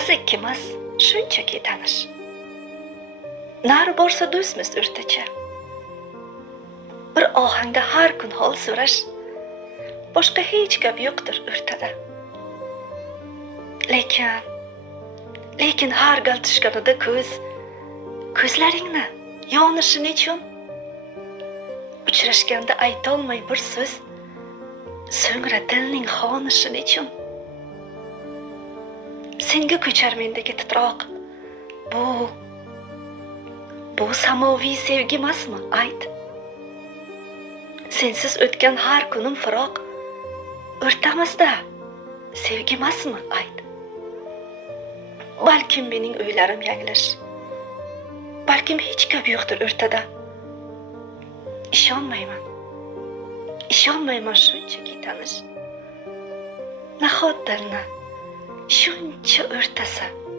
Biz ikkimiz shunchaki tanish. Nari borsa do'stmiz o'rtacha. Bir ohangda har kun hol so'rash, boshqa hech gap yo'qdir o'rtada. Lekin har gal tushganida ko'zlaringni yonishi nechun? Uchrashganda aytolmay bir so'z, so'ngra dilning xonishi nechun? Senga ko'char mendagi titroq. Bu samoviy sevgi emasmi? Ayt. Sensiz o'tgan har kunim firoq. O'rtamizda sevgi emasmi? Ayt. Balkim mening o'ylarim yanglish. Balkim hech gap yo'qdir o'rtada. Ishonmayman shunchaki tanish. Nahot dilni shuncha o'rtasa